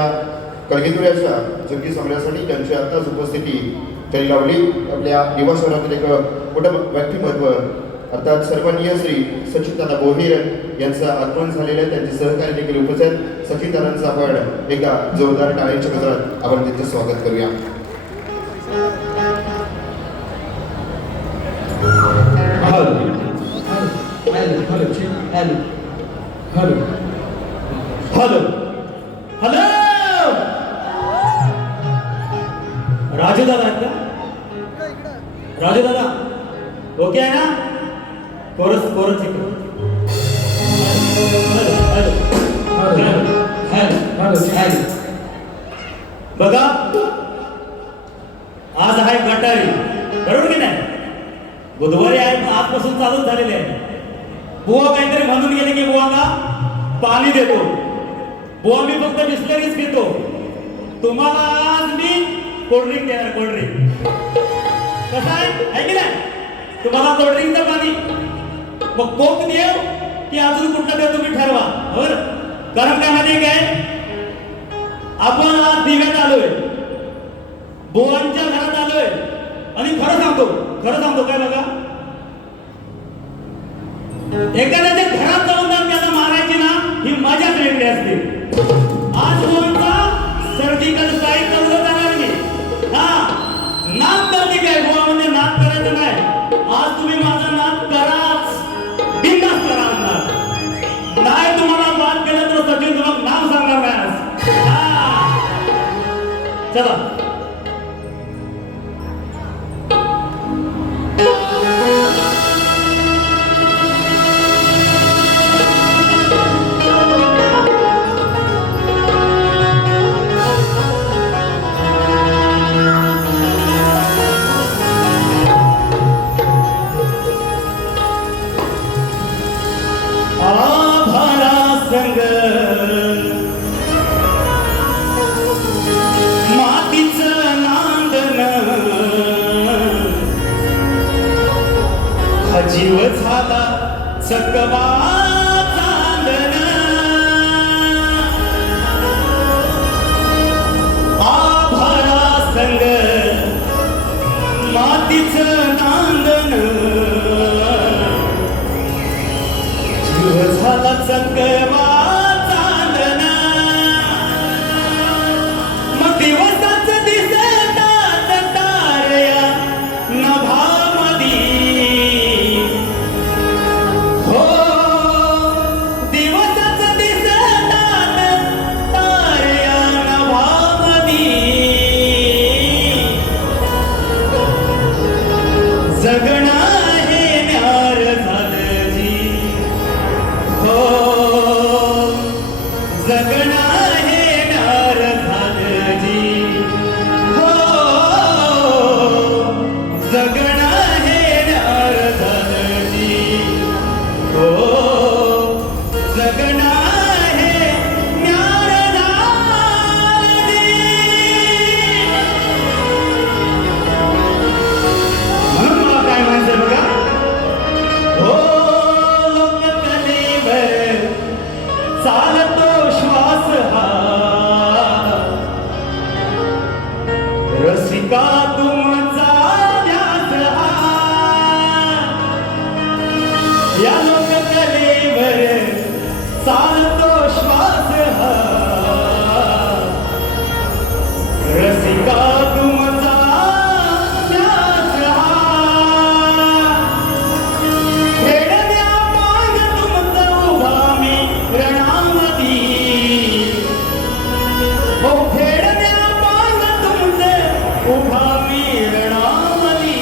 या कलगीतुऱ्याच्या जंगी सोहळ्यासाठी त्यांची आत्ताच उपस्थिती त्यांनी लावली. आपल्या निवासस्थानातील एक मोठं व्यक्तिमत्व अर्थात सर्वनीय श्री सचिनदादा बोहीर यांचं आगमन झालेलं आहे. त्यांचे सहकारी देखील उपस्थित. सचिनदादांचं आपण एका जोरदार टाळ्यांच्या गजरात आपण त्यांचं स्वागत करूया. हॅलो राजू दादा आहेत का? राजू दादा ओके आहे ना? कोरस कोरस बघा, आज आहे गटारी, बरोबर की नाही? बुधवारी आहे, आजपासून चालूच झालेले आहे. बुवा काहीतरी म्हणून गेले की बुवाला पाणी देतो. बुवा मी फक्त बिस्लरीच पितो. तुम्हाला आज मी कोल्ड्रिंक देणार. कोल्ड्रिंक कसं आहे की नाही? तुम्हाला कोल्ड्रिंकचं पाणी, मग कोक देव की अजून कुठलं देव तुम्ही ठरवा. बरं, कारण काय माहिती काय, आपण आज दिव्यात आलोय, बुवांच्या घरात आलोय आणि खरं सांगतो काय बघा, एखाद्याच्या घरात जाऊन त्याला मारायची ना, ही मजाच वेगळी असते. आज बुवांचा सर्जिकल स्ट्राईक चालू जाणार मी. हा नाक करते काय, बुवा म्हणजे नाक करायचं नाही. आज तुम्ही माझा नाक कराच, बिंदास करा. नाही तुम्हाला बात केलं तर सचिन तुम्हाला नाव सांगणार नाही आज. चला जीव झाला चकवा चांदण, आभाळा संग मातीचं नांदण, जीव झाला चकवा चांदण. मग दिवसाच दिसतात तारया नभामधी, रसिका तुमचा ध्यास या लोककलेवर चालतो श्वास हा. रसिका तुमचा ध्यास खेळण्या माग तुमचा उभा मी रणामधी. हो खेळण्या माग तुमचे उभा मी रणामधी.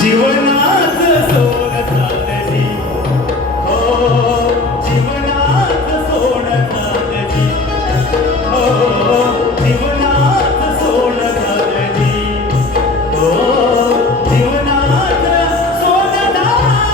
जीवनात सोड चालली, हो जीवनात सोड चालली, हो जीवनात सोड चालली, हो जीवनात सोड चालली.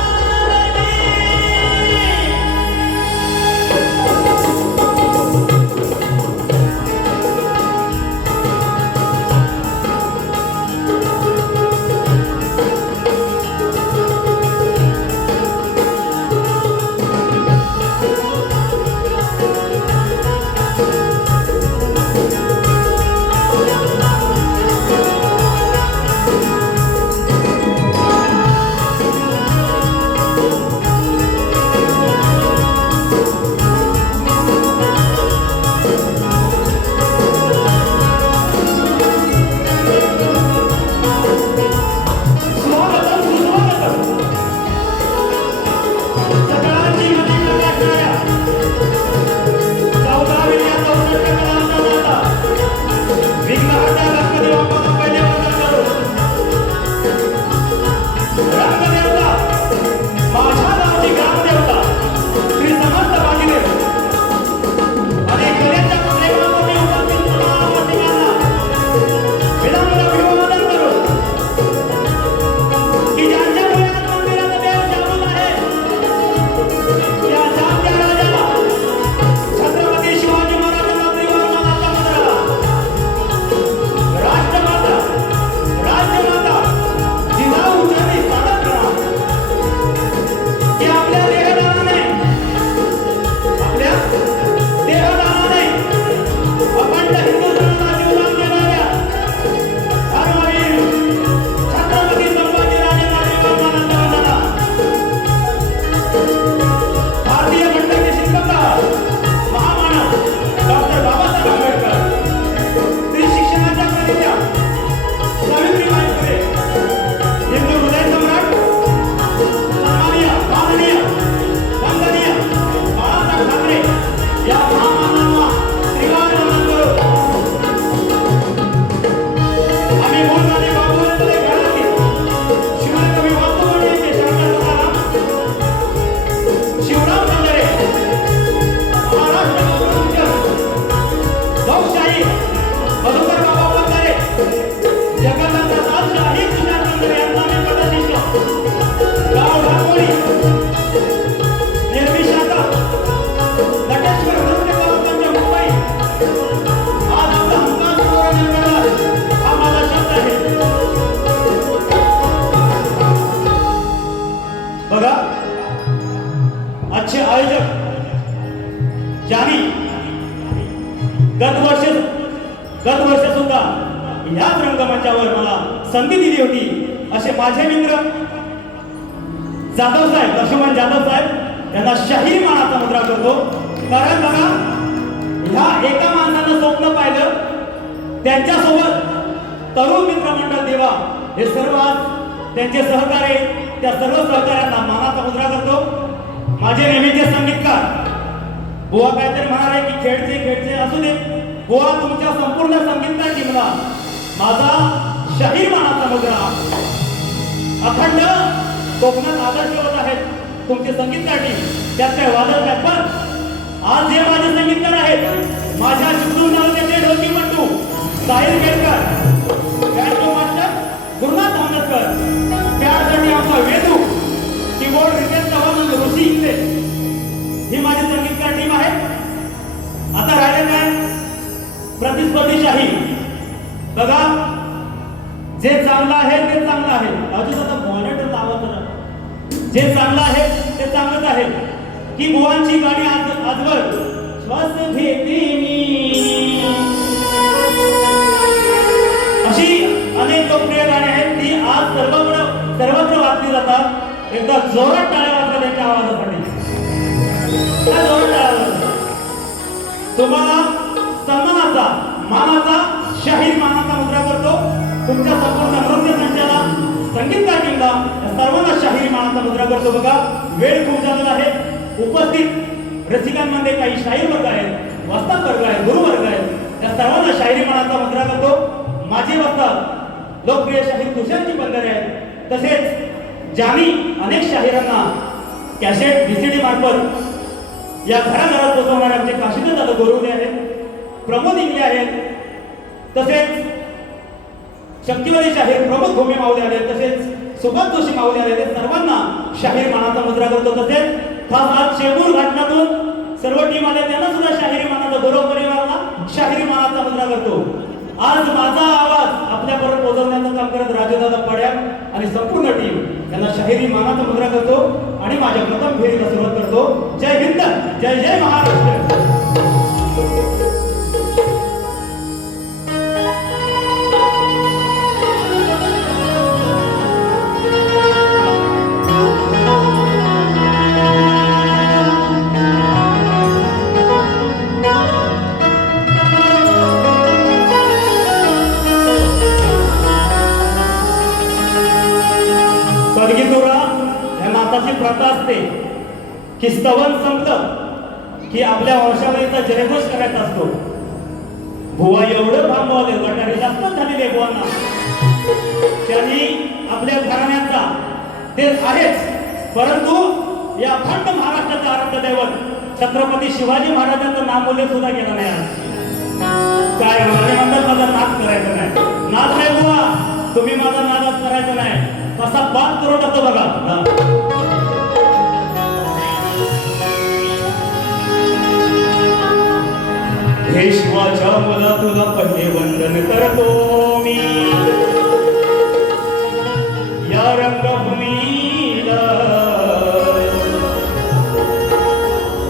गतवर्ष सुद्धा याच रंगमंचावर मला संधी दिली होती असे माझे मित्र जाधव साहेब, लक्ष्मण जाधव साहेब यांना शाही मानाचा मुद्रा करतो. कारण बघा, ह्या एका माणसानं स्वप्न पाहिलं, त्यांच्यासोबत तरुण मित्रमंडळ देवा हे सर्व आज त्यांचे सहकारी, त्या सर्व सहकाऱ्यांना मानाचा मुद्रा करतो. माझे नेहमीचे संगीतकार बुवा काहीतरी म्हणाले की खेळचे खेळचे असू दे. बुवा, तुमच्या संपूर्ण संगीतकार टीमला माझा शाही मानाचा मुद्रा. अखंड कोकणात आदर्श होत आहेत तुमचे संगीतकार टीम, त्यात काय वादळ नाही. पण आज जे माझे संगीतकार आहेत, माझ्या चिपळूण तालुक्याचे ढोलकीपट्टू साहिल केळकर, बँडो मास्टर गुरुनाथ आंबेडकर, त्यासाठी आमचा वेदू कीबोर्ड रितेश चव्हाण, ऋषी इंगळे, ही माझी संगीतकार टीम आहे. आता राहिले काय प्रतिस्पर्धी शाही. बघा, जे चांगलं आहे ते चांगलं आहे. अजून आता मॉनिटर लावा. जे चांगलं आहे ते चांगलंच आहे. की बुवांची गाणी आजवर श्वास घेते मी, अशी अनेक लोकप्रिय गाणी आहेत, ती आज सर्वत्र वाचली जातात. एकदा जोरात टाळ्या वाजवा त्यांच्या आवाजासाठी. तुम्हाला सन्मानाचा, मानाचा, शाहीर मानाचा मुद्रा करतो. तुमच्या संपूर्ण नृत्य संचाला, संगीतकार टीमला, सर्वांना शाहीर मानाचा मुद्रा करतो. बघा, वेळ खूप झालेला आहे. उपस्थित रसिकांमध्ये काही शाहीर वर्ग आहेत, वस्ताद वर्ग आहे, गुरु वर्ग आहे, त्या सर्वांना शाहिरी मानाचा मुद्रा करतो. माझे वस्ताद लोकप्रिय शाहीर तुषारजी बंदरे आहेत. तसेच ज्यांनी अनेक शाहिरांना कॅसेट VCD मार्फत या घराघरात पोहोचवणारे आमचे काशीनाथ दादा गोरवणे आहेत, प्रमोद इंगळे आहेत, तसेच शक्तिवादी शाहीर प्रमोद घोमे माऊली आले, तसेच सुभाष जोशी माऊली आले. सर्वांना शाहीर मानाचा मुद्रा करतो. तसेच खास आज शेगूर घाटनातून सर्व टीम आले, त्यांना सुद्धा शाहिरी मानाचा, गौरव परिवाराला शाहिरी मानाचा मुद्रा करतो. आज माझा आवाज आपल्यापर्यंत पोहोचवण्याचं काम करत राजूदादा पड्याळ आणि संपूर्ण टीम यांना शाहिरी मानाचा मुद्रा करतो आणि माझ्या प्रथम फेरीला सुरुवात करतो. जय हिंद, जय जय महाराष्ट्र. प्रथा असते की स्तवन संपलं की आपल्या वंशावळीचा जयघोष करायचा असतो. बुवा एवढं भांबवले, गटारी जास्त झालेले बुवांना, त्यांनी आपल्या घराण्याचा ते आहेच, परंतु या अखंड महाराष्ट्राचा आराध्य दैवत छत्रपती शिवाजी महाराजांचं नामोल्लेख सुद्धा केला नाही. काय म्हणतात, माझा नाद करायचा नाही. नाद नाही बुवा, तुम्ही माझा नादच करायचा नाही. कसा बात करून टाकतो बघा. हे शिवाच्या मुला तुला पहिले वंदन करतो मी, या रंगभूमीला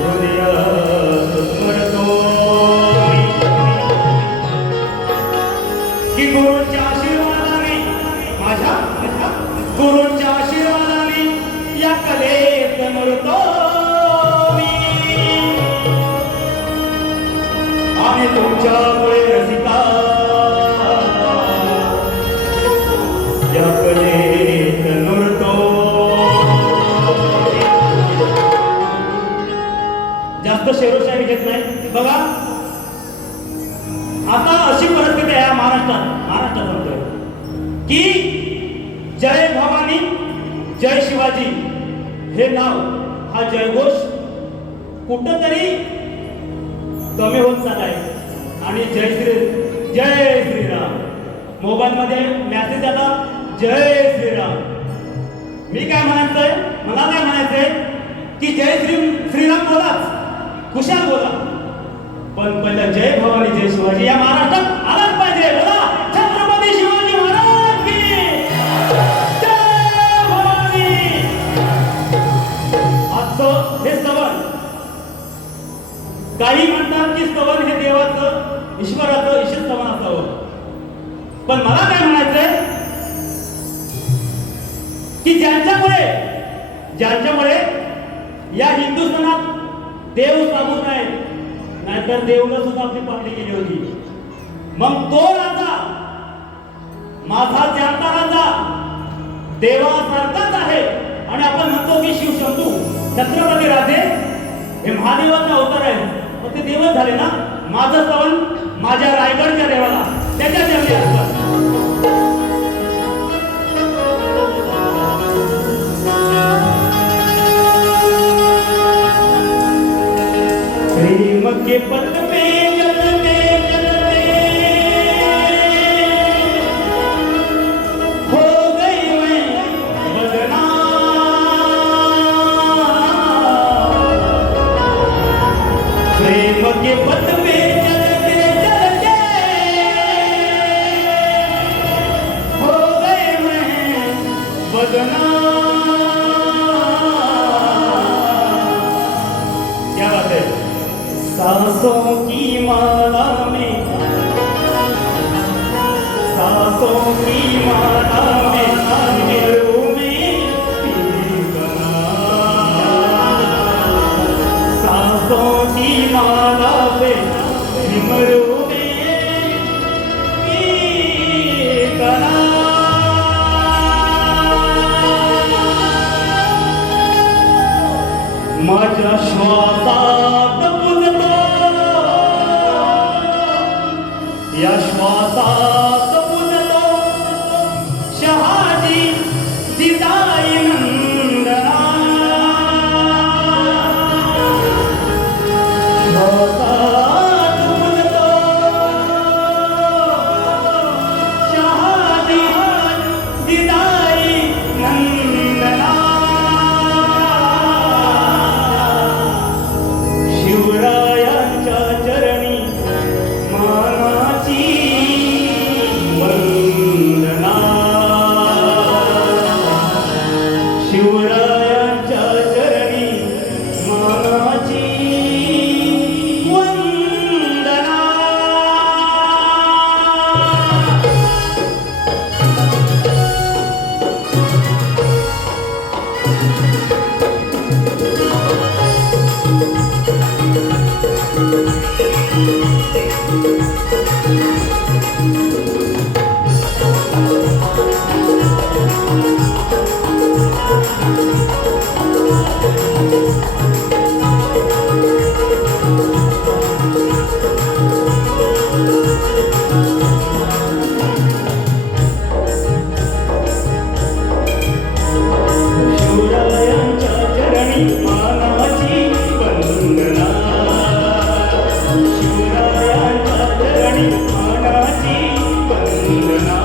हृदयात स्मरतो की गुरूंच्या आशीर्वादाने, माझ्या गुरूंच्या आशीर्वादाने या कलेत मरतो आणि तुमच्यामुळे रसिका या कलेत नुरतो. जास्त शेरोशायरी घेत नाही. बघा, आता अशी परिस्थिती आहे महाराष्ट्रात म्हणतोय की जय भवानी, जय शिवाजी हे नाव, हा जयघोष कुठंतरी कमी होत चाललाय. आणि जय श्रीराम मोबाईल मध्ये मेसेज आला, जय श्रीराम. मी काय म्हणायचंय, मला काय म्हणायचंय की जय श्रीराम बोलाच, खुशाल बोला, पण पहिलं जय भवानी जय शिवाजी या महाराष्ट्रात आलाच पाहिजे. बोला छत्रपती शिवाजी महाराज की जय भवानी. आजचं हे स्तवन, काही म्हणतात की स्तवन हे देवाचं, ईश्वराचं ईश्वर स्तवन असावं. पण मला काय म्हणायचंय की ज्यांच्यामुळे या हिंदुस्थानात देव सांगून नाही, नाहीतर देवला सुद्धा आपली पाहणी केली होती. मग तो राजा माझा जानता राजा देवासारखाच आहे. आणि आपण म्हणतो की शिवशंभू छत्रपती राजे हे महादेवाचा अवतार आहे. मग ते देवच झाले ना. माझं स्तवन माझ्या रायगडच्या देवाला त्याच्या चरणी अर्पण. प्रेम के पथ पे चलते चलते हो गई मैं बदनाम. प्रेम के पथ पे चलते चलते हो गई मैं बदनाम. क्या बात है. सांसों की माला में, सांसों की माला में दिलों में पीर बना. सांसों की माला पे दिलों में पीर बना. माझ्या श्वासात या श्वासात बुलतो शहाजी जिजाई नंदना. श्वासात बुलतो शहाजी जिजाई नंदना. शिवरायांच्या चरणी मानाची वंदना. शिवरायांच्या चरणी मानाची वंदना. शिवरायांच्या चरणी मानाची वंदना. शिवरायांच्या चरणी मानाची वंदना.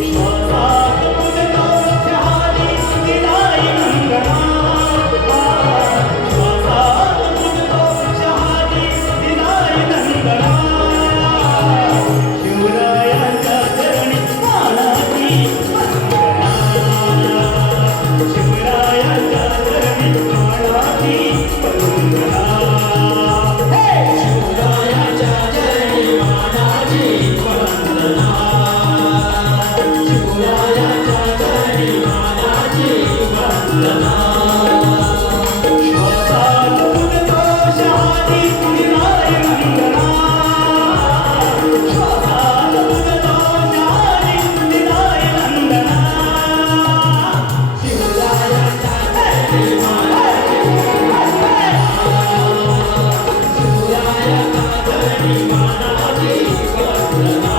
श्वासात बुलतो शहाजी जिजाई नंदना. श्वासात बुलतो शहाजी जिजाई नंदना. शिवरायांच्या चरणी मानाची वंदना. शिवरायांच्या चरणी मानाची वंदना. शिवरायांच्या चरणी मानाची वंदना. शिवरायांच्या चरणी मानाची वंदना. श्वासात बुलतो शहाजी जिजाई नंदना. श्वासात बुलतो शहाजी जिजाई नंदना. शिवरायांच्या चरणी मानाची शिवरायांच्या चरणी मानाची वंदना.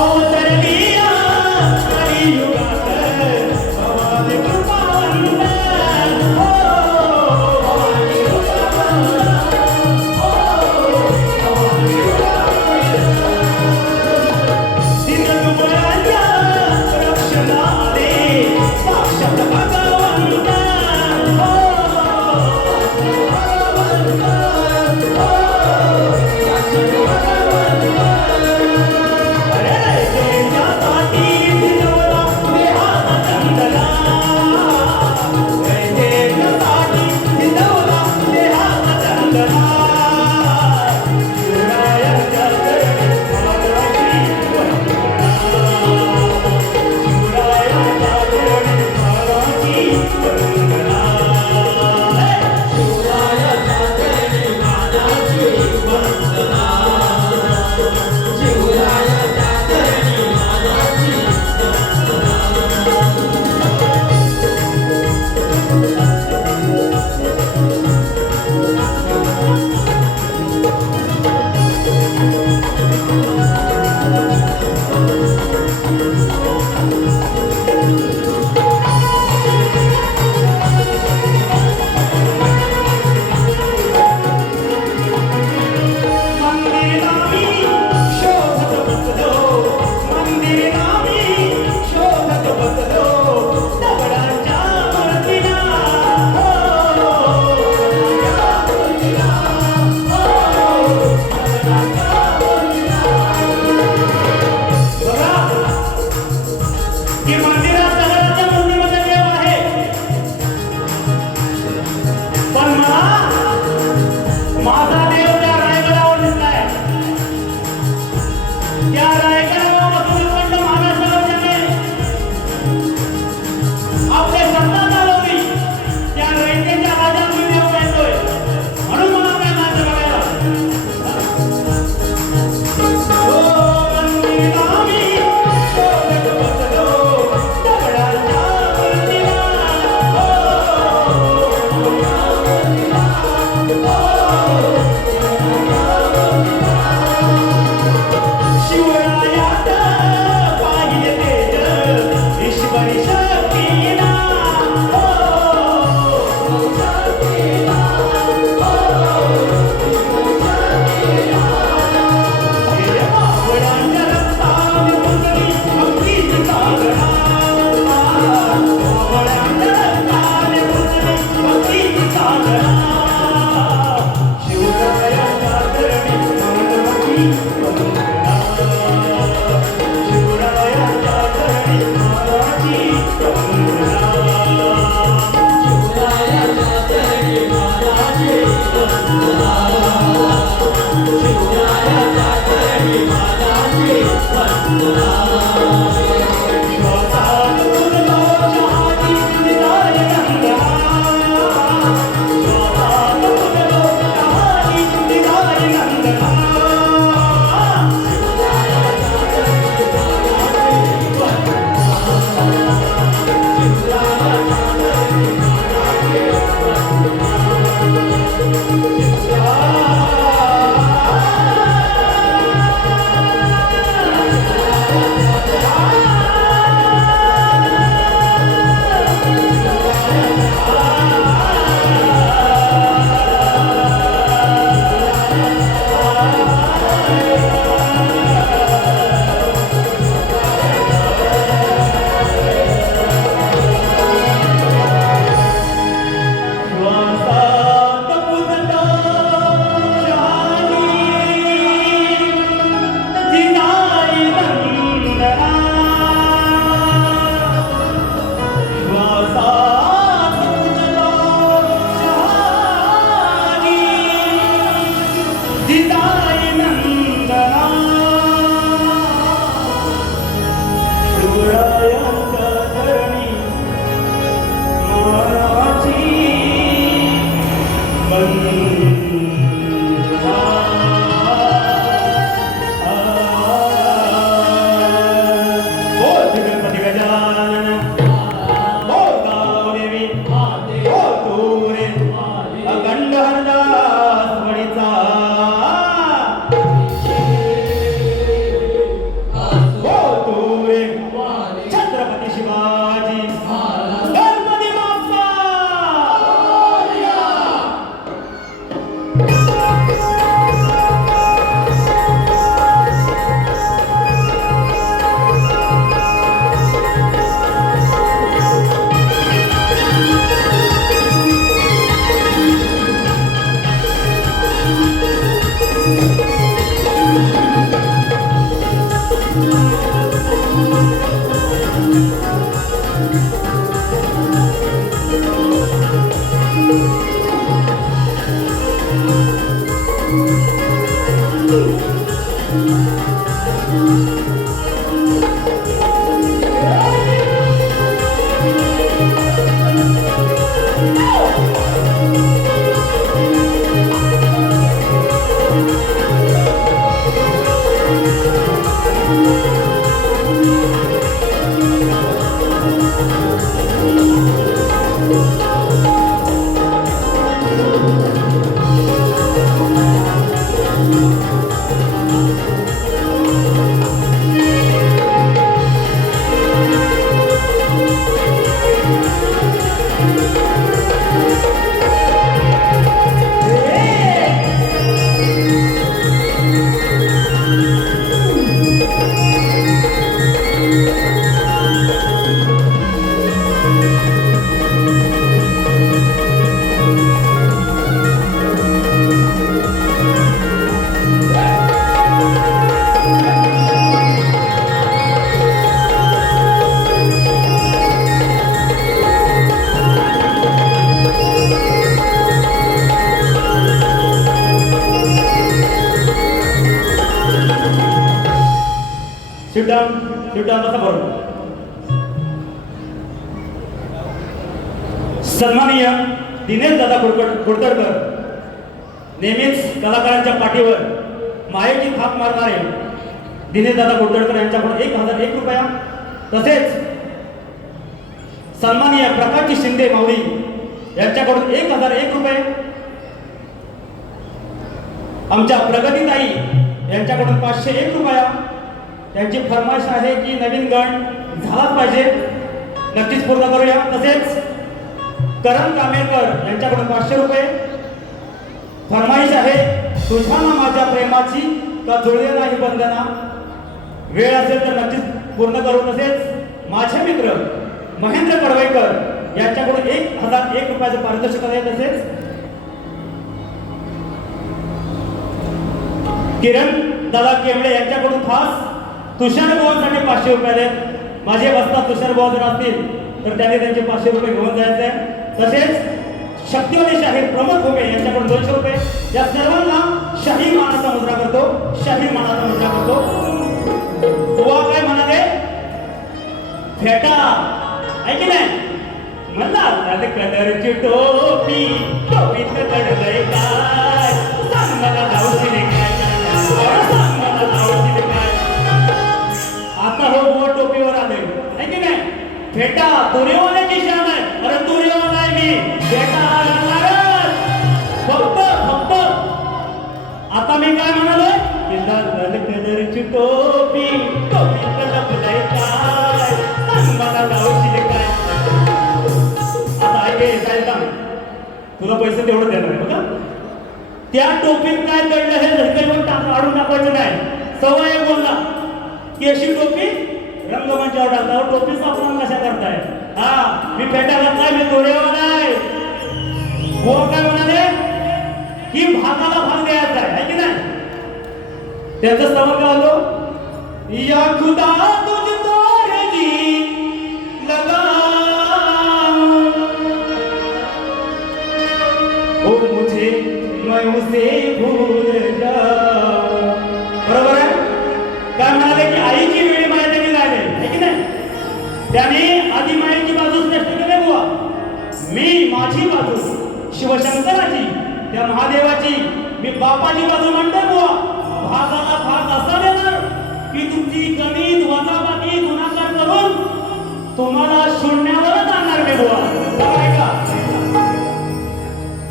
अवतरलीया कलियुगात भवानी कृपावंत. हो भवानी कृपावंत. हो भवानी कृपावंत. दिनदुबळ्यांच्या रक्षणाने साक्षात भगवंत. सिट डाऊन बसा बरोबर. सन्माननीय दिनेश दादा कुडतरकर, नेहमीच कलाकारांच्या पाठीवर मायेची थाप मारणारे दिनेश दादा कुडतरकर यांच्याकडून 1001 रुपया. तसेच सन्माननीय प्रकाशजी शिंदे माऊली यांच्याकडून 1001 रुपये. आमच्या प्रगतीताई यांच्याकडून 501 रुपया. त्यांची फरमाईश आहे की नवीन गण झालाच पाहिजे, नक्कीच पूर्ण करूया. तसेच करण कामेरकर यांच्याकडून 500 रुपये. फरमाईश आहे तुझ्या ना माझ्या प्रेमाची का जुळले नाही बंधना, वेळ असेल तर नक्कीच पूर्ण करू. तसेच माझे मित्र महेंद्र कडवईकर यांच्याकडून 1001 रुपयाचं पारितोषिक आहे. तसेच किरण दादा केवळे यांच्याकडून खास तुषार बुवांसाठी 500 रुपये आहेत. माझे वस्तात तुषार बुवा जर असतील तर त्यांनी त्यांचे 500 रुपये घेऊन जायचे आहे. तसेच शक्तिवादी शाहीर प्रमोद भोगे यांच्याकडून 200 रुपये. या सर्वांना शाही मानाचा मुद्रा करतो, शाही मानाचा मुद्रा करतो. बुवा काय म्हणाले, फेटा ऐकी नाही म्हणला लाल कलरची टोपी, टोपीत दडलंय काय, सांग मला लावशील काय, सांग मला लावशील काय. आता हो बुवा टोपीवर आले ऐकी नाही. फेटा तुरेवाल्याची शान आहे. अरे तुरेवाला आहे मी, फेटा फक्त आता मी काय म्हणालोय, लाल कलरची टोपी, टोपीत दडलंय काय, सांग मला लावशील काय. आता ऐके जायचं तुला पैसे तेवढं देणार आहे बघा. त्या टोपीत काय कळलं हे झटके काढून टाकायचं नाही. सवय बोलला की अशी टोपी रंगमंचावर टाकता, टोपी सापडून कशा करताय. हा मी फेटा घातलाय, मी तोडेवाला आहे. हो काय म्हणाले की भागाला भाग द्यायचा आहे की नाही. त्यांचं स्तवन काय होतो, या खुदा तुझको रजी लगा ओ मुझे मैं उसे भूल जाऊं. बरोबर आहे. काय म्हणाले की आईची वेळी माया त्यांनी लागली आहे की नाही. त्याने आधी मायेची बाजू स्पष्ट केली बुवा. मी माझी बाजू शिवशंकराची, त्या महादेवाची, मी बापाची बाजू म्हणते बुवा. भागाला भाग असा देणार की तुमची गणित वजाबाकी गुणाकार करून तुम्हाला शून्यावरच आणणार मी बुवा. काय का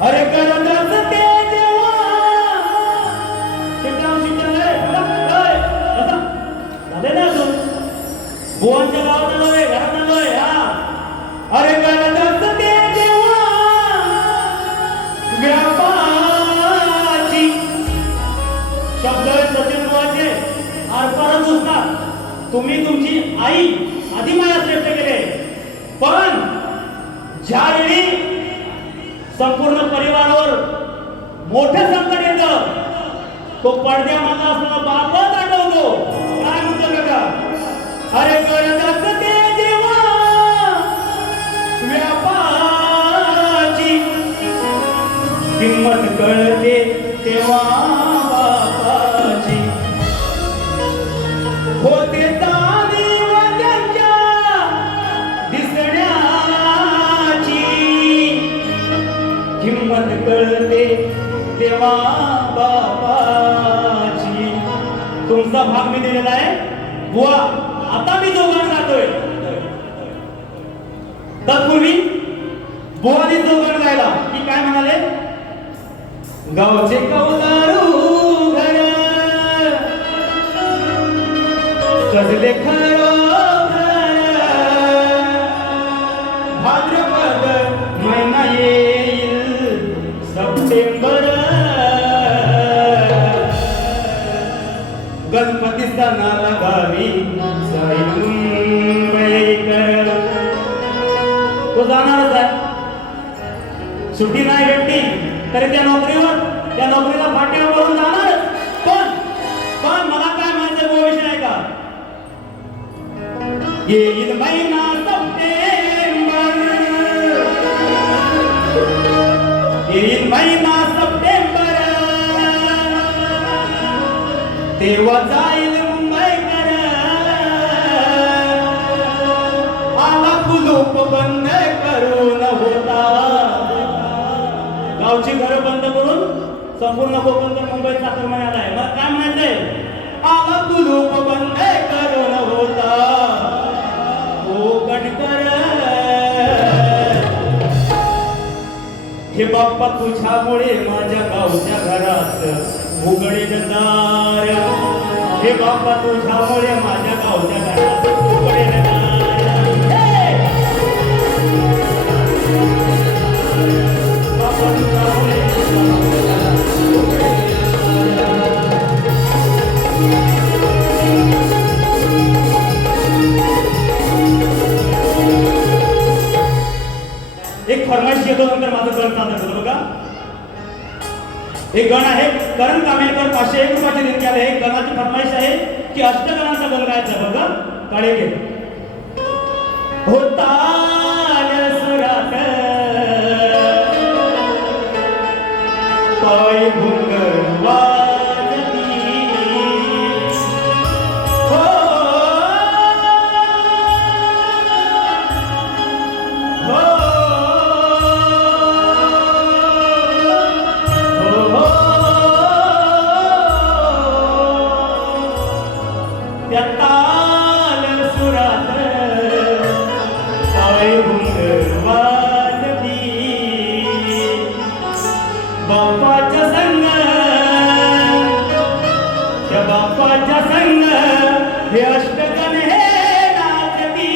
अरे करतच ते जेव्हा शिक्षण झाले ना अजून बुवांच्या गावात आलोय, घरात आलोय. हा अरे करतच ते जेव्हा व्यापाची शब्द सचिन बुवाचे आरपारच असतात. तुम्ही तुमची आई आधी माया श्रेष्ठ केले, पण ज्यावेळी संपूर्ण परिवारावर मोठं संकट येतं तो पडद्यामागे असणारा बापच आठवतो. काय म्हणतो बघा, अरे करत ते जेव्हा व्यापाची किंमत कळते तेव्हा बापाची होते जाणीव त्यांच्या दिसण्याची, किंमत कळते तेव्हा बापाची. तुमचा भाग मी दिलेला आहे बुवा. आता मी जोगाण जातोय, तत्पूर्वी बुवानी जोगाण गायला की काय म्हणाले, गावचे कौलारू घर सजले खरोखर, भाद्रपद महिना येईल सप्टेंबर, गणपती सणाला गावी जाईल मुंबईकर. तो जाणारच आहे. सुट्टी नाही भेटली तरी त्या नोकरीला फाट्यावर वरून जाणार. पण मला काय म्हणायचं तो विषय आहे का, येईल महिना सप्टेंबर, येईल महिना सप्टेंबर, तेव्हा जाईल मुंबईकर, कुलूप बंद करून होता. गावची घरं बंद करून संपूर्ण कोकणकर मुंबईत चाकरमाने आलाय. मग काय म्हणायचंय? आला कुलूप बंद करून होता कोकणकर. हे बाप्पा तुझ्यामुळे माझ्या गावच्या घरात उघडील दार. हे बाप्पा तुझ्यामुळे माझ्या गावच्या घरात उघडील दार. बाप्पा तुझ्यामुळे एक फरमाईश येतो नंतर माझं गण सादर होतं बघा. एक गण आहे करण कामेलकर 501 रुपयाचे देणगी आले. एक गणाची फरमाईश आहे की अष्टगणांचा गण गायचा बघा. काळे घे होता सुरात पाय भुंग वाजती. हो त्या ताल सुरात पाय भुंग वाजती. बाप्पाच्या संग त्या बाप्पाच्या संग हे अष्टगण हे नाचती.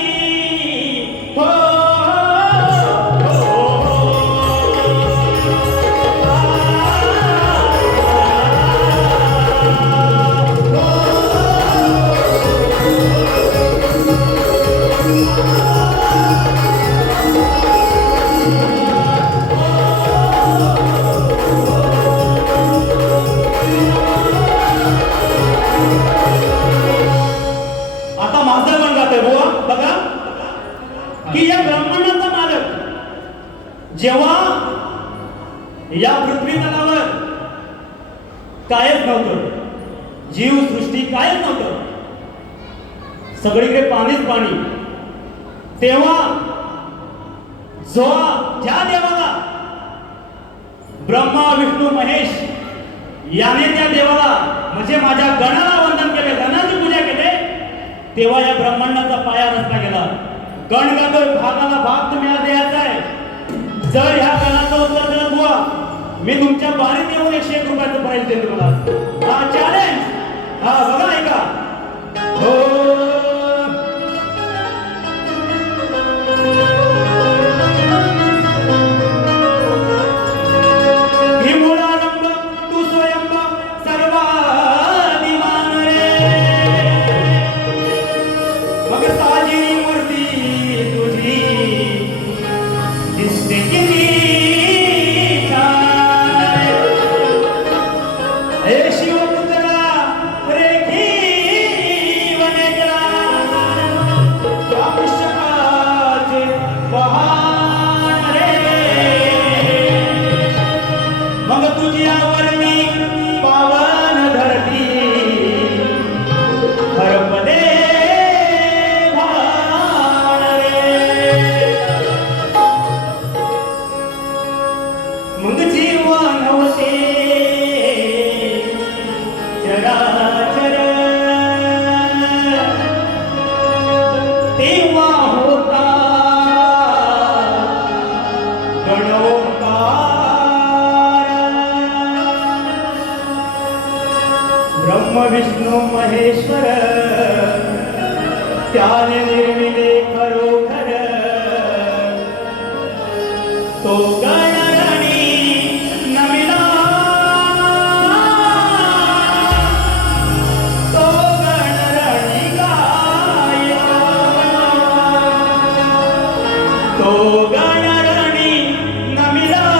हो आता माझं गण गातोय बुवा बघा की या ब्रह्मांडाचा मालक जेव्हा या पृथ्वी तलावर कायच नव्हतं, जीव सृष्टी कायच नव्हतं, सगळीकडे पाणीच पाणी, तेव्हा ज्या देवाला ब्रह्मा विष्णू महेश याने त्या देवाला म्हणजे माझ्या गणाला वंदन केले, गणाची पूजा केले, तेव्हा या ब्रह्मांडाचा पाया रचला गेला. गण गातोय भागाला भाग तुम्ही आज द्यायचा आहे. जर ह्या गणाचं उत्तर दिलं बुवा मी तुमच्या बारीत येऊन 101 रुपयाचं प्राइज देतो तुम्हाला. हा चॅलेंज. हा बघा ऐका. हो विष्णू महेश्वर त्याने निर्मिले खरोखर तो गणरणी नमिला तो गणरणी गायला तो गणरणी नमिला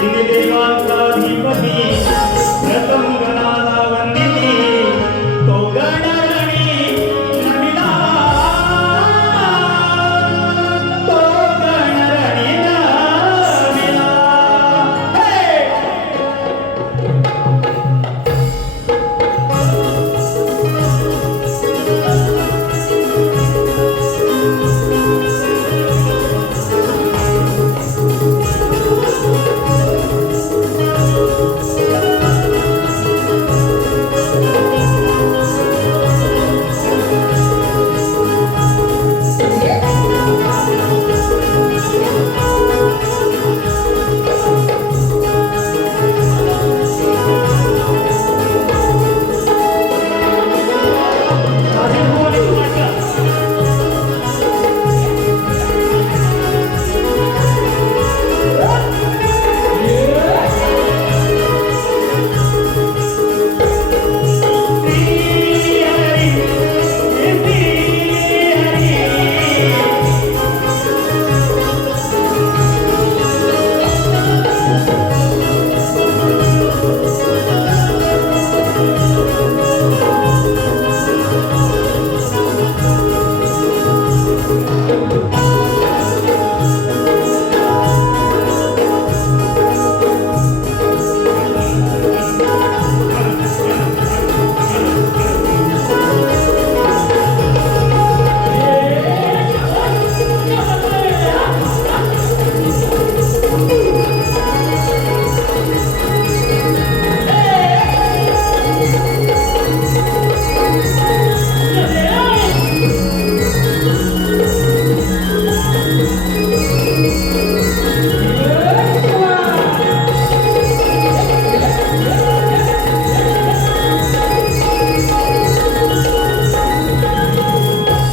तिने देवांचा अधिपती प्रथम गणाला वंदिती तो गणरणी नमिला तो गणरणी नमिला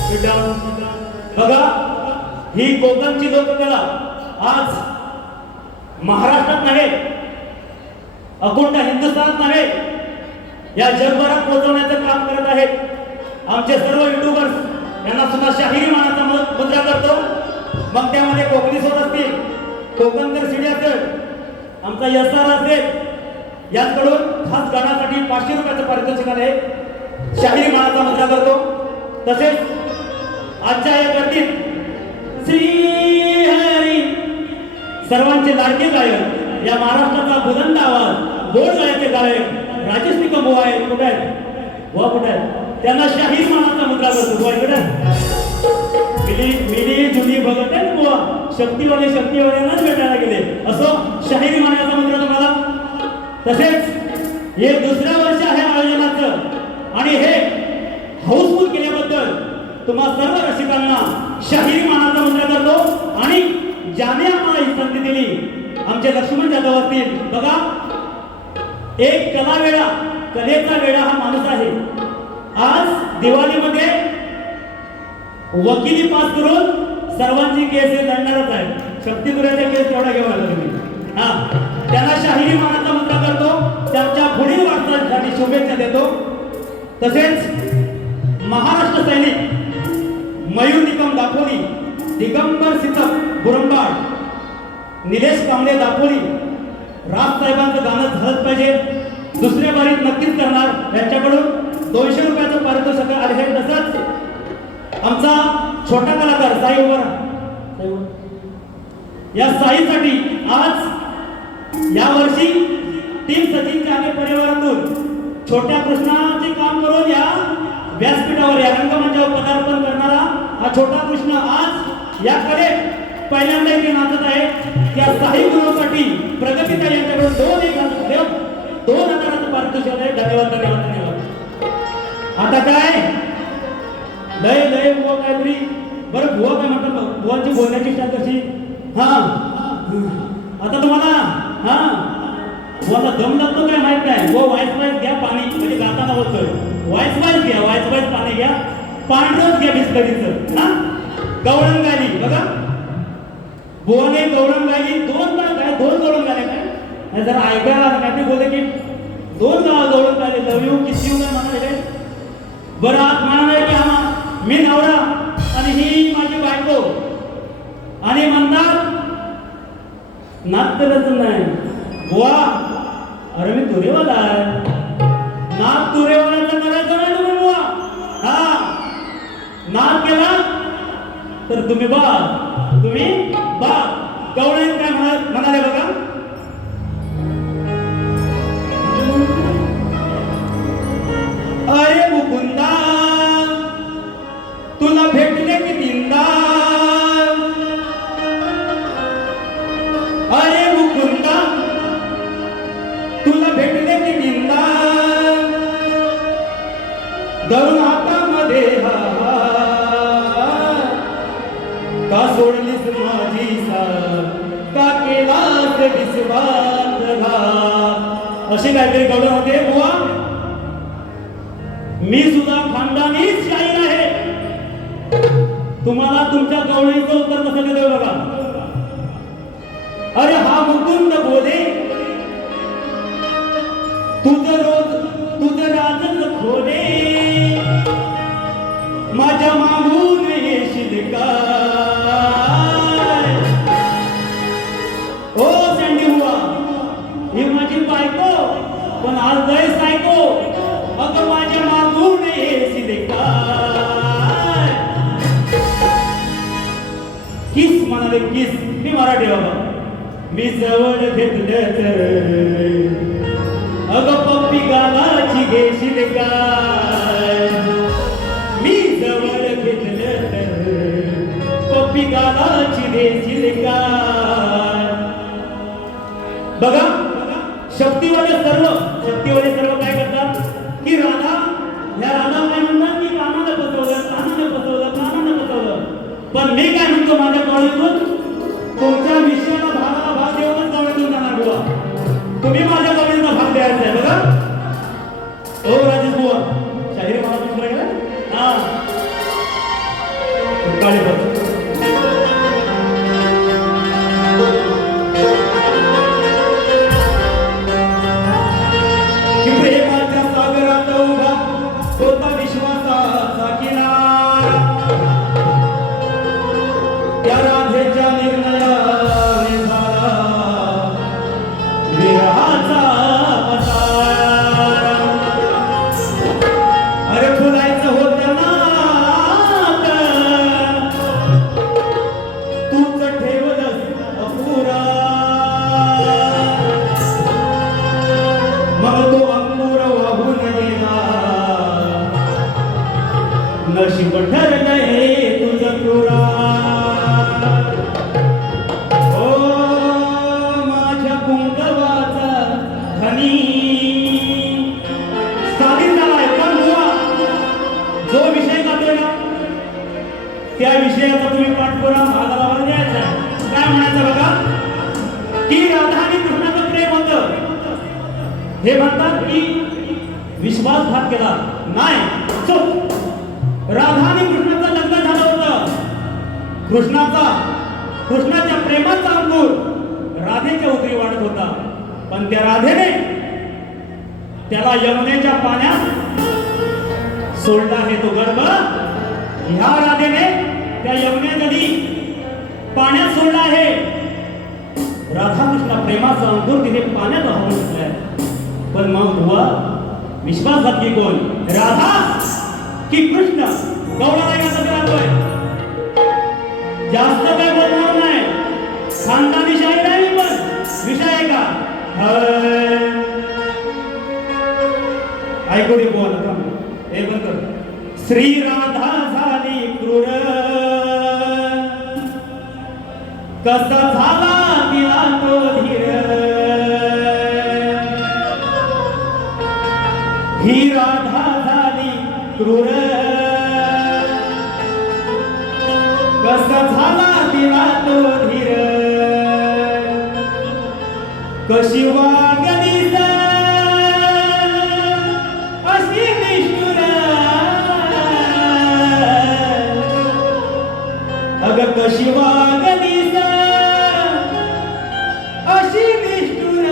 हे बघा ही कोकणची लोककला आज महाराष्ट्रात नव्हे अखंड हिंदुस्थानात नव्हे या जगभरात पोहोचवण्याचं काम करत आहेत आमचे सर्व युट्यूबर्स यांना सुद्धा शाहिरी मानाचा मुद्रा करतो मग त्यामध्ये कोकणी सोड असतील कोकणकर सीडी असेल आमचा यसार असेल यांकडून खास गाण्यासाठी 500 रुपयाचं पारितोषिक आहे शाहिरी मानाचा मुद्रा करतो तसेच आजच्या या गर्दीत श्री हरी सर्वांचे लाडके गायक या महाराष्ट्राचा बुलंद आवाज गोड गायचे गायक राजेश निकम बुवा आहेत कुठे आहेत बुवा कुठे आहेत त्यांना शाहीर मानाचा मुद्रा करतो बुवा इकडे मिली जुली बघत आहेत बुवा शक्तीवाल्यांनाच भेटायला गेले असो शाहिरी मानाचा मुद्रा तुम्हाला तसेच हे दुसऱ्या वर्ष आहे आयोजनाचं आणि हे हाऊसफुल केल्याबद्दल तुम्हा सर्व रसिकांना शाहिरी मानाचा मुद्रा करतो आणि ज्याने आम्हाला ही संधी दिली आमचे लक्ष्मण जाधव असतील बघा एक कलावेळा कलेचा वेळा हा माणूस आहे आज दिवाळीमध्ये वकिली पास करून सर्वांची केस हे लढणारच आहे शक्तीपुराच्या केस तेवढा घेऊन आला तुम्ही हा त्यांना शाहिरी मानाचा मुद्रा करतो त्यांच्या पुढील वाटचालीसाठी शुभेच्छा देतो तसेच महाराष्ट्र सैनिक मयूर निकम दापोली दिगंबर सितप बुरंबाड निलेश कांबळे दापोली राज साहेबांचं गाणं झालंच पाहिजे दुसऱ्या बारीत नक्कीच करणार यांच्याकडून 200 रुपयाचं पारितोषिक आले आहे तसंच आमचा छोटा कलाकार साई उभा या साईसाठी आज या वर्षी टीम सचिन चाके परिवारातून छोट्या कृष्णाचे काम करून या व्यासपीठावर या रंगमंचावर पदार्पण करणारा हा छोटा कृष्ण आज या कले पहिल्यांदा इथे नाचत आहे त्या साई गुरुसाठी प्रगतीताई यांच्याकडून 2,000 पारितोषिक आहे धन्यवाद धन्यवाद धन्यवाद आता काय लय बुवा काहीतरी बरं बुवा काय म्हणतात बुवांची बोलण्याची स्टाईल कशी हा आता तुम्हाला हा बुवाला दम लागतो काय माहित नाही वो वाईस घ्या पाणी म्हणजे गाताना बोलतोय वाईस घ्या वाईस पाणी घ्या पांढरच घ्या बिस्लरीचं हा गवळण गायली बघा बुवाने गवळण गायली 2 गवळण गायले काय जरा ऐकायला काय ते बोलले की 2 गवळण गायले लव यू किस यू काय म्हणाले बरं आज म्हणाले की हा मी नवरा आणि ही माझी बायको आणि म्हणतात नाक तरच नाही बुवा. अरे मी तुरेवाला आहे. नाक तुरेवाल्याचा करायचं नाही तुम्ही बुवा. हा नाक केला तर तुम्ही बा गवळे काय म्हणाले बघा. अरे मुकुंदा तुला भेटले की तीनदा. अरे मुकुंदा तुला भेटले की तीनदा. धरून हातामध्ये का सोडलीस माझी साथ, का केलास विश्वासघात. असे काहीतरी गवळण होते बुवा. मी सुद्धा खानदानीच शाहीर आहे. तुम्हाला तुमच्या गवळीचं उत्तर कसं देतोय बघा. अरे हा मुकुंद बोले तुझं राजच खोले. माझ्या मागून येशील काय. ओ सँडी बुवा ही माझी बायको पण आज लय सायको. अगं माझ्या मागून येशील काय. किस म्हणाले किस. मी मराठी बाबा. मी जवळ घेतलं तर अगं पप्पी गालाची घेशील काय. मी जवळ घेतलं तर पप्पी गालाची घेशील काय. बघा शक्तीवाले सर्व काय करतात की राधा काय म्हणतात की कानाला फसवलं. पण मी काय म्हणतो माझ्या कॉलेजून तुमच्या विषयाला भागाला भाग देऊनच कॉलेजून जाणार बुवा. तुम्ही माझ्या कॉलेजला भाग द्यायचा आहे बघा. हो राजेश बुवा शाहीर मला तुमच्या गेला हा काळे प्रेमाच्या सागरात उभा होता विश्वासाचा किनारा. त्या राधेच्या निर्णयाने झाला विरहाचा पसारा. अरे फुलायचं होतं नात तूच ठेवलंस अपुरा. मग तो अंकुर वाहून गेला. नशीब ठरलंय तुझं क्रूरा. ओ माझ्या कुंकवाचा धनी साधीत झालाय. पण बुवा जो विषय जातोय ना त्या विषयाचा तुम्ही पाठपुरावा भागाला द्यायचा. काय म्हणायचं बघा की राधा आणि कृष्णाचं प्रेम होतं. हे म्हणतात की विश्वासघात केला नाही. चूक. राधा आणि कृष्णाचं लग्न झालं होतं. कृष्णाच्या प्रेमाचा अंकुर राधेच्या उतरी वाढत होता. पण त्या राधेने त्याला यमुनेच्या पाण्यात सोडला आहे तो गर्भ. ह्या राधेने त्या यमुनेमध्ये पाण्यात सोडला आहे. राधाकृष्ण प्रेमाचा अंकुर तिने पाण्यात वाहून घेतलाय. पण मग बुवा विश्वासघातकी कोण राधा की कृष्ण. गवळा नाही कसं राहतोय. जास्त काय बोलणार नाही. खानदानी शाहीर आहे पण विषय आहे का ऐकू दे बोल. हे बंद. श्री राधा झाली क्रूर कसा झाला तिला तो धीर. ही राधा झाली क्रूर कसा झाला तिला तो धीर. कशी वागली अशी निष्ठुर. अगं कशी वागली अशी निष्ठुर.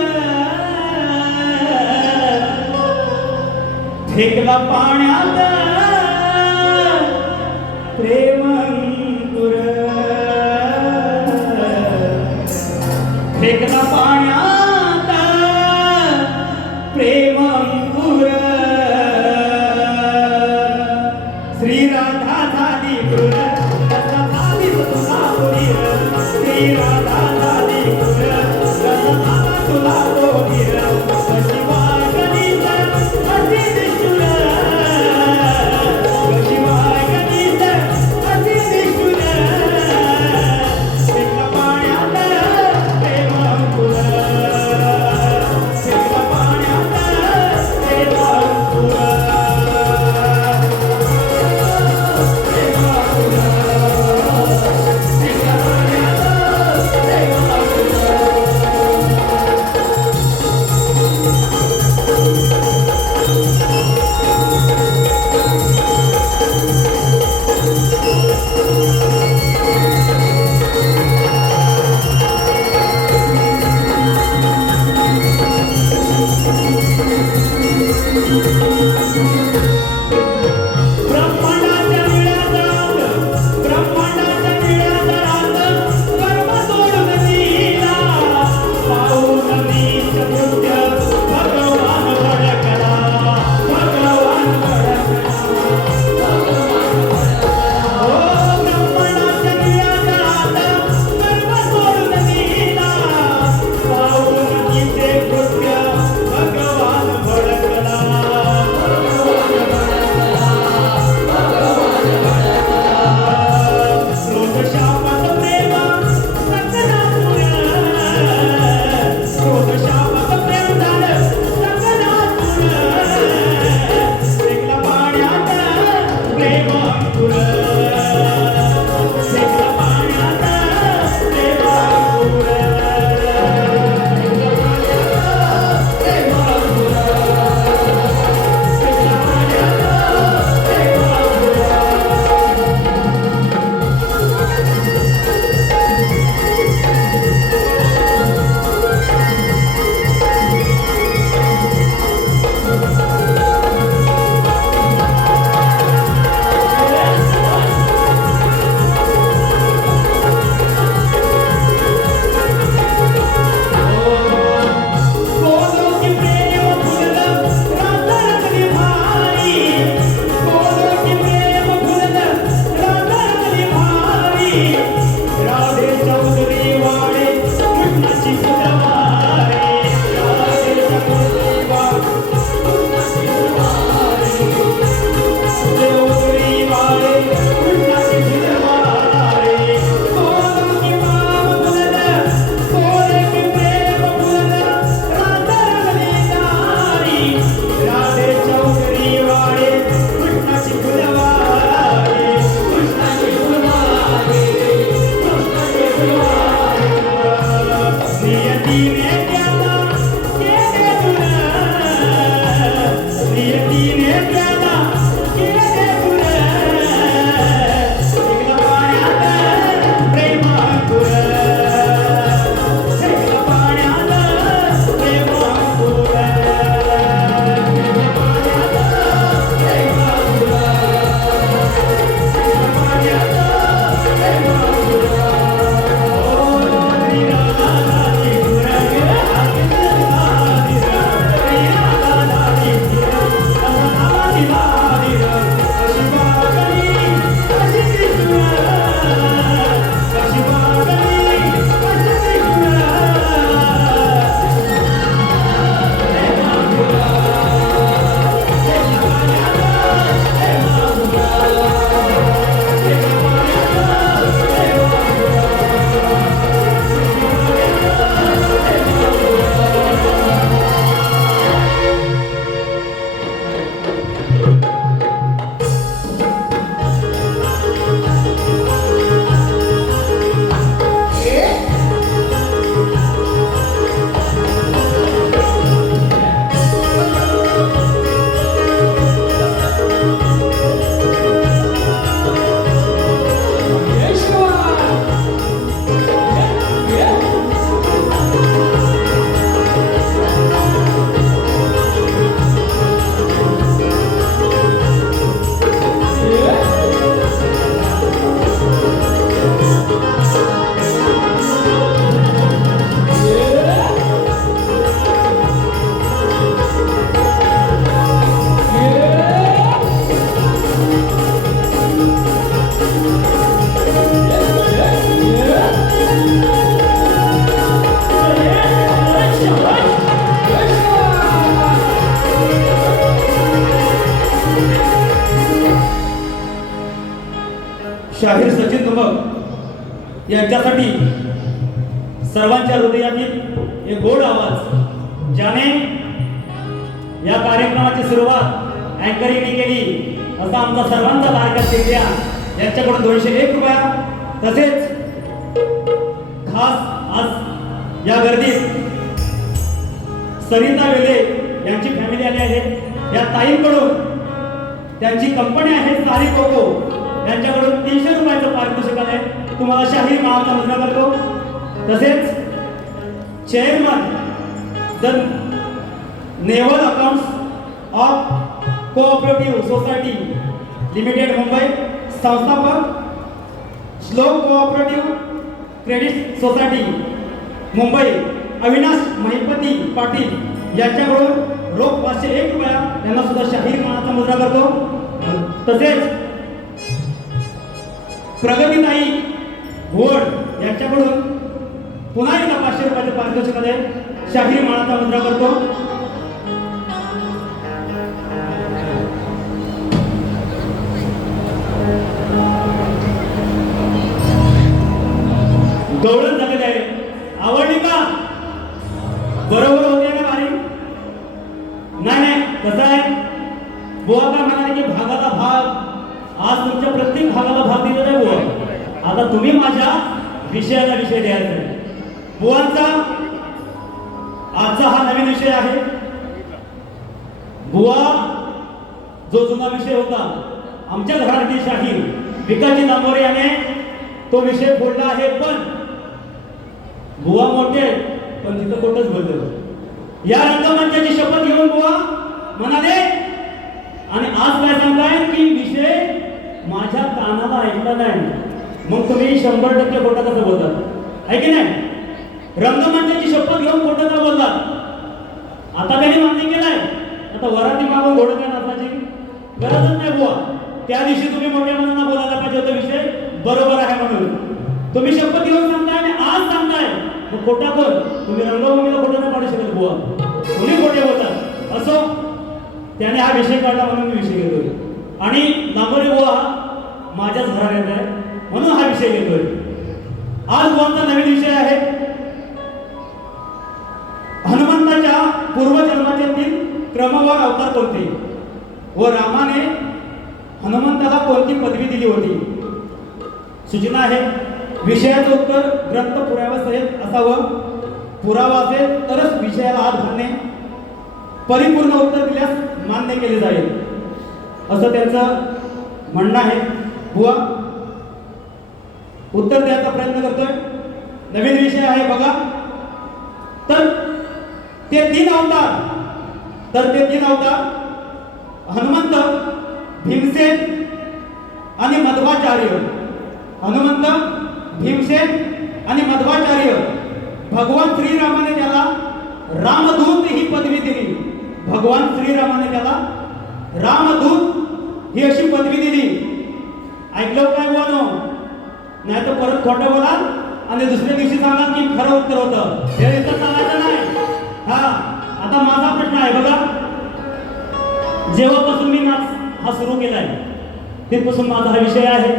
फेकला पाण्यात प्रेम अंकुर. फेकला शाहीर सचिन तुंबक यांच्यासाठी सर्वांच्या हृदयातील एक गोड आवाज, ज्याने या कार्यक्रमाची सुरुवात अँकरिंगने केली असा आमचा सर्वांचा लाडका शेट्या यांच्याकडून 201 रुपया, तसेच खास आज या गर्दीत सरिता वेले यांची फॅमिली आली आहे, या ताईंकडून त्यांची कंपनी आहे सारी कोको यांच्याकडून 300 रुपयाचं पारितोषिक आहे, तुम्हाला शाहीर मानाचा मुद्रा करतो. तसेच chairman the naval accounts of cooperative society limited Mumbai, संस्थापक श्लोक cooperative credit society Mumbai Avinash Mahipati Patil यांच्याकडून रोख 501 रुपया यांना सुद्धा शाहीर मानाचा मुद्रा करतो. तसेच प्रगतीताई घोड यांच्याकडून पुन्हा एकदा 500 रुपयाच्या पारितोषिकामध्ये शाहीर मानाचा मुद्रा करतो. गवळण झालेले आहे, आवडली का? बरोबर होते ना गाडी? नाही कसं आहे, बुवा का म्हणाले की भागाला भाग, आज तुमच्या प्रत्येक भागाला भाग दिलेला आहे बुवा. आता तुम्ही माझ्या विषयाला विषय द्यायचा आहे. बुवांचा आजचा हा नवीन विषय आहे. बुवा जो जुना विषय होता आमच्या घरातील शाहीर विकासजी दामोरे याने तो विषय फोडला आहे, पण बुवा मोठे पण तिथं खोटच बोलतो. या रंगमंचाची शपथ घेऊन बुवा म्हणाले, आणि आज काय सांगताय की विषय माझ्या कानाला ऐकला नाही, मग तुम्ही 100% खोटं कसं बोलतात, आहे की नाही? रंगमंचाची शपथ घेऊन खोटं का बोलतात? आता त्यांनी मान्य केलंय, आता वराती मागून घोडं काय नसायची गरजच नाही बुवा. त्या दिवशी तुम्ही मोठ्या मनानं बोलायला पाहिजे होता विषय बरोबर आहे म्हणून. तुम्ही शपथ घेऊन सांगताय आणि आज सांगताय, मग खोटा कोण? तुम्ही रंगभूमीला खोटं नाही पाडू शकत बुवा, तुम्ही खोटे बोलतात. असो, त्याने हा विषय काढला म्हणून मी विषय घेतोय, आणि दामोरे बुवा माझ्याच घरात येत आहे म्हणून हा विषय घेतोय. आज बुवांचा नवीन विषय आहे, हनुमंताच्या पूर्वजन्माचे 3 क्रमवार अवतार कोणते व रामाने हनुमंताला कोणती पदवी दिली होती? सूचना आहे, विषयाचं उत्तर ग्रंथ पुराव्यासहित असावं. पुरावा असेल तरच विषयाला हात घालणे, परिपूर्ण उत्तर दिल्यास मान्य केले जाईल असं त्यांचं म्हणणं आहे. बुवा उत्तर द्यायचा प्रयत्न करतोय. नवीन विषय आहे बघा. तर ते 3 अवतार हनुमंत, भीमसेन आणि मध्वाचार्य. हनुमंत, भीमसेन आणि मध्वाचार्य. भगवान श्रीरामाने त्याला रामदूत ही पदवी दिली. भगवान श्रीरामाने त्याला रामदूत ही अशी पदवी दिली. ऐकलं काय बोलनो? नाही तर परत खोटं बोला आणि दुसऱ्या दिवशी सांगा की खरं उत्तर होतं. हे इथं सांगायचं नाही. हा, आता माझा प्रश्न आहे बघा. जेव्हापासून मी नाच हा सुरू केलाय तेव्हापासून माझा हा विषय आहे.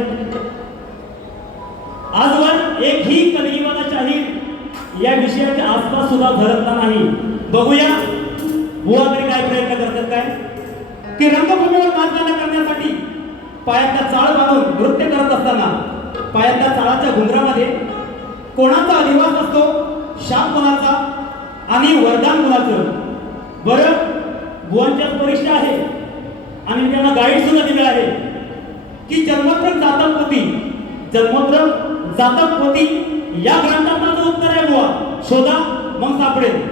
आजवर एकही कलगीवाला शाहीर या विषयाच्या आसपास सुद्धा धरतला नाही. बघूया बुवा तरी काय प्रयत्न करतात काय, की रंगभूमीवर नाचगाणं करण्यासाठी पायातला चाळ बांधून नृत्य करत असताना पायातल्या चाळाच्या घुंगरामध्ये कोणाचा अधिवास असतो? शाप कोणाचा आणि वरदान कोणाचं? बरं, बुवांच्या परीक्षा आहे आणि त्यांना गाईड सुद्धा दिलं आहे की जन्मोत्तर जातक पोथी या ग्रंथात माझं उत्तर आहे बुवा. शोधा, मग सापडेल.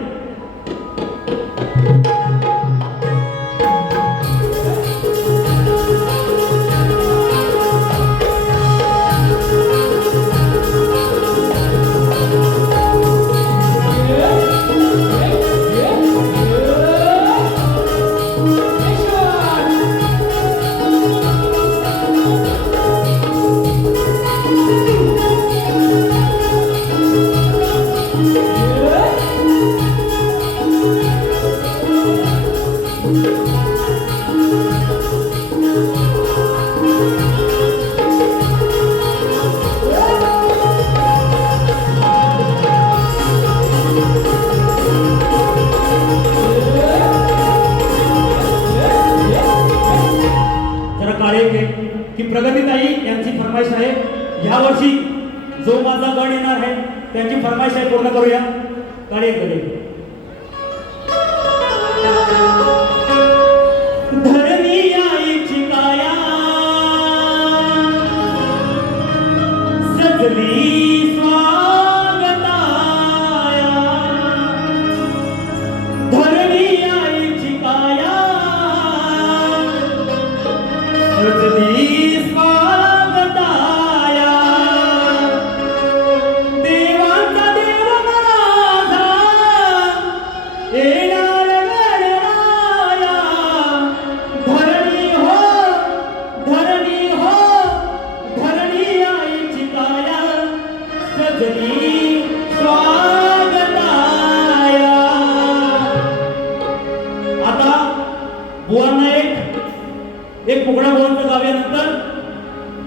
फरमाईश आहे. ह्या वर्षी जो माझा गण येणार आहे त्यांची फरमाईश आहे, पूर्ण करूया. काढे धरणी आईची काया सजली स्वागताया, धरणी आईची काया सजली स्वागताया, देवांचा देव माझा येणार गणराया, धरणी हो धरणी हो धरणी आईची काया सजली स्वागताया. आता बुवांना एक मुकडा बोलून गाव्यानंतर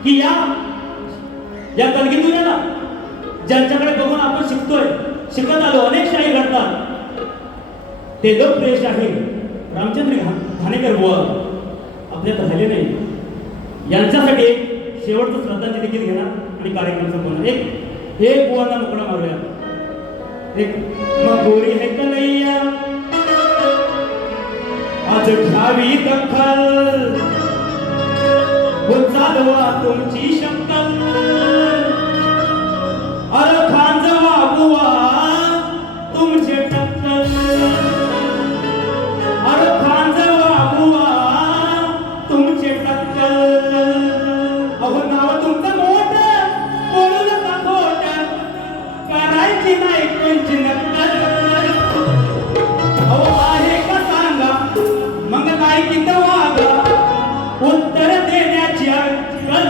की या कलगीतुऱ्याला ज्यांच्याकडे बघून आपण शिकत आलो, अनेक शाही घडतात, ते लोकप्रिय शाहीर रामचंद्र घाणेकर बुवा आपल्यात राहिले नाही. यांच्यासाठी एक शेवटचं श्रद्धांजली देखील घेणार आणि कार्यक्रम संपवणार. एक बुवांना मुकडा मारूया. एक मग गोरी है कन्हैया आज घ्यावी दखल, चालवा तुमची शक्कल, अर खांजवा बुवा तुमचे टक्कल, अर खांजवा बुवा तुमचे टक्कल. अहो नाव तुमचं मोठं, बोलू नका खोटं, करायची नाही कोणची नक्कल. अहो आहे का सांगा, मग नाही किती वागा, उत्तर देण्याची अक्कल,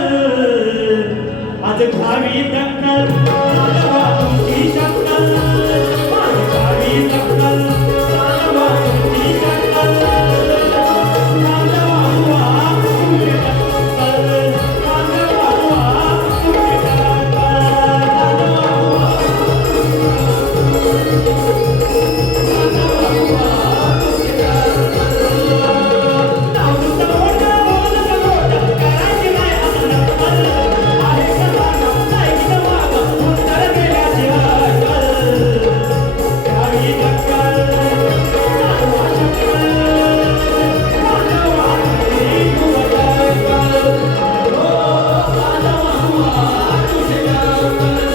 आज घ्यावी दक्कल, चालवा तुमची शक्कल, आज घ्यावी दक्कल, चालवा तुमची शक्कल, चालवा बुवा तुमची टक्कल, चालवा बुवा तुमची टक्कल, चालवा बुवा, चालवा बुवा तुमची टक्कल. नाव तुमचं मोठं, बोलू नका खोटं, करायची नाही असं नक्कल, आहे का सांगा, नाही की वागा, उत्तर देण्याची अक्कल, घ्यावी दक्कल, चालवा शक्कल, चालवा तुमची टक्कल, हो चालवा बुवा तुमची टक्कल,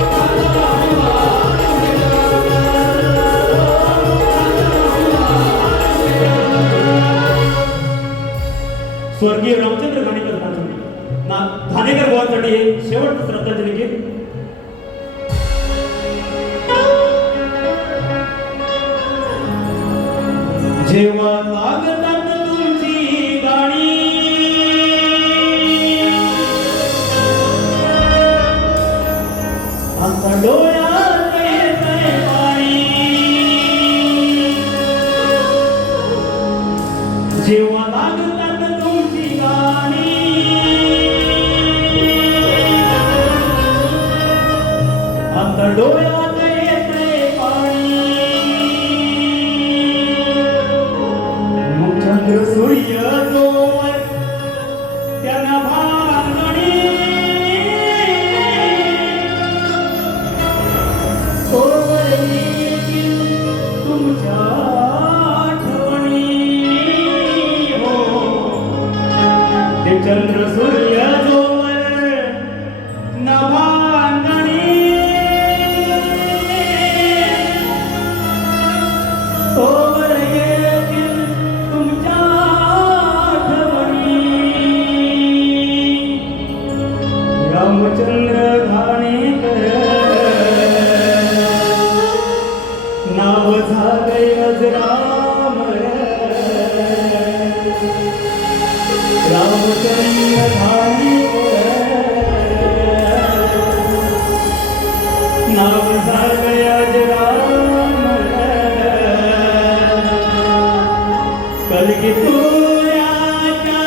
चालवा बुवा तुमची स्वर्गीय रामचंद्र घाणेकर बुवांसाठी हे शेवटचं श्रद्धांजली गीत. जेव्हा लागतात तुमची गाणी, आता डोळ्यात येतंय पाणी, जेव्हा लागतात तुमची गाणी, आता डोळ्यात येतंय पाणी, मग चंद्र सूर्य जोवर त्यांना भांगणी, तोवर येतील तुमच्या आठवणी. हो ते चंद्र सूर्य जोवर नभांगणी, तोवर येतील तुमच्या आठवणी. रामचंद्र घाणेकर नाव झालंय अजरामर, रामचंद्र घाणेकर नाव झालंय अजरामर. कलगीतुऱ्याच्या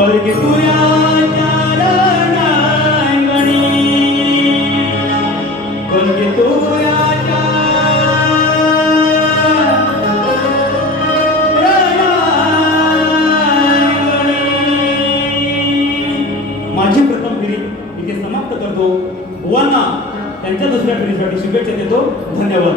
कलगी तुझ्या चरणांगणी कलगी तुझ्या चरणांगणी. माझी प्रथम फेरी इथे समाप्त करतो. बुवांना त्यांच्या दुसऱ्या फेरीसाठी शुभेच्छा देतो. धन्यवाद.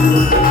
Thank you.